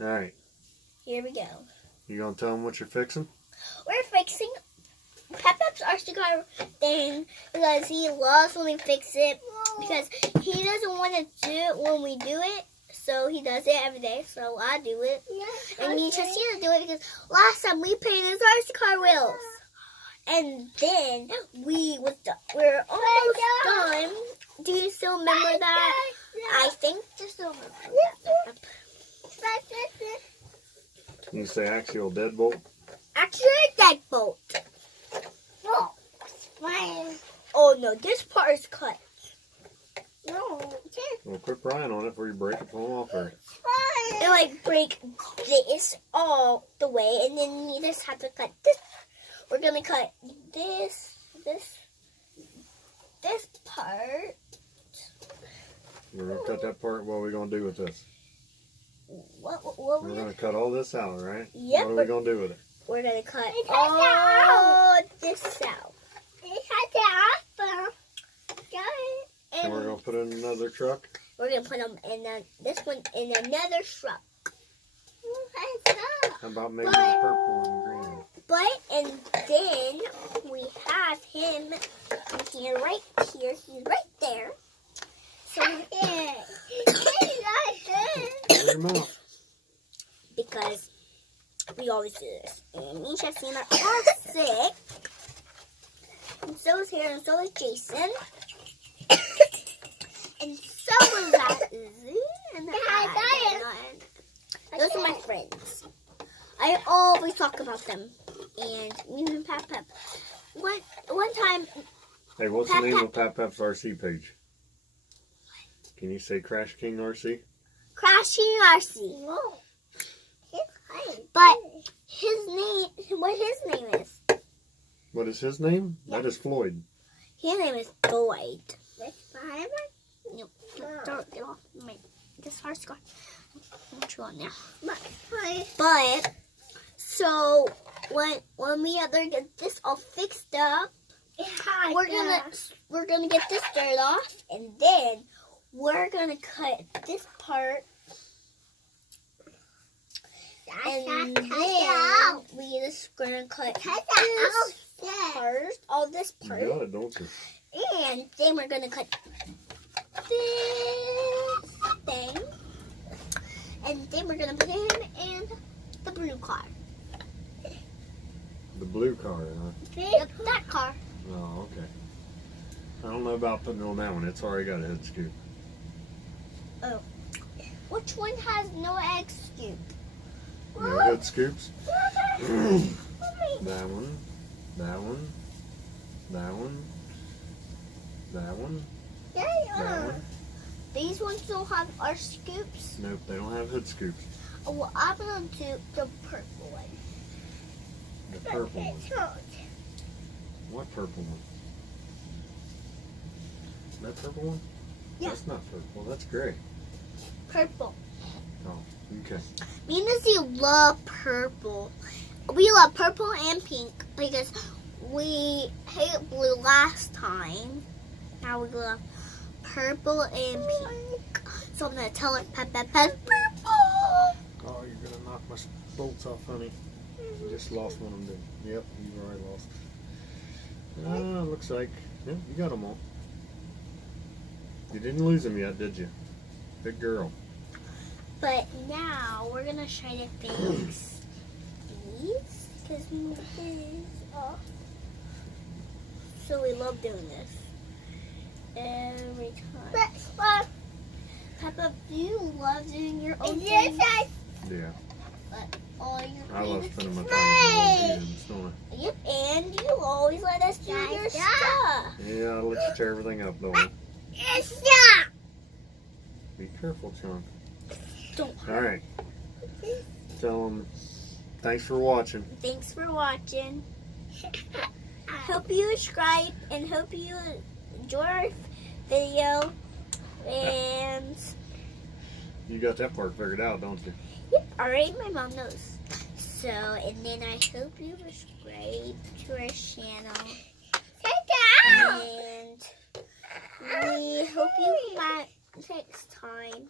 All right. Here we go. You gonna tell them what you're fixing? We're fixing Peppa's RC car thing because he loves when we fix it. Because he doesn't want to do it when we do it. So he does it every day. So I do it. And me and Chestina do it because last time we painted his RC car wheels. And then we're almost done. Do you still remember that? I think you still remember that. Can you say Axail deadbolt? Actually, deadbolt. No, it's fine. Oh no, this part is cut. No, Well, quit prying on it before you break it. Pull off there. and like break this all the way, and then you just have to cut this. We're gonna cut this part. We're gonna cut that part. What are we gonna do with this? What We're gonna cut all this out, right? Yep. What are we gonna do with it? We're gonna cut all this out. And we're gonna put in another truck. We're gonna put them in this one in another truck. How about maybe the purple and green? And then we have him here, right here. He's right there. So Clear him out. because we always do this. And me and Chestina are sick. And so is here, and so is Jason. And so is that Izzy. And those are my friends. I always talk about them. And me and Pep. One time. Hey, what's the name of Pep's RC page? Can you say Crash King RC? Crashing RC. But what his name is? What is his name? Yeah. That is Floyd. His name is Floyd. Nope. Don't get off this hard scar. Put you on there. But so when we other get this all fixed up, we're gonna get this dirt off, and then we're gonna cut this part, and then we just gonna cut all this part, You got it, don't you? and then we're gonna cut this thing, and then we're gonna put him in the blue car. The blue car, huh? Yep, that car. Oh, okay. I don't know about putting it on that one. It's already got a head scoop. Oh. Which one has no egg scoop? No head scoops? That one. That one. That one. That one. That one. These ones don't have our scoops. Nope, they don't have head scoops. Oh, well, I'm going to do the purple one. The purple one. What purple one? That purple one? Yeah. That's not purple. That's gray. Purple. Oh, okay. Me and Izzy love purple. We love purple and pink because we hated blue last time. Now we love purple and pink. So I'm going to tell it purple. Oh, you're going to knock my bolts off, honey. You just lost one of them. Yep, you already lost. Looks like, yep, you got them all. You didn't lose them yet, did you? Good girl. But now we're going to try to fix these because we off. So we love doing this every time. Peppa, do you love doing your own things? Yeah. All your I love things? spending my time doing ends, don't Yep, and you always let us do your stuff. I? Yeah, I'll let you tear everything up, don't I? Be careful, Chunk. Don't. All right. Tell them thanks for watching. Thanks for watching. Hope you subscribe and hope you enjoy our video. And You got that part figured out, don't you? yep, alright, my mom knows. So, and then I hope you subscribe to our channel. And we hope you come back next time.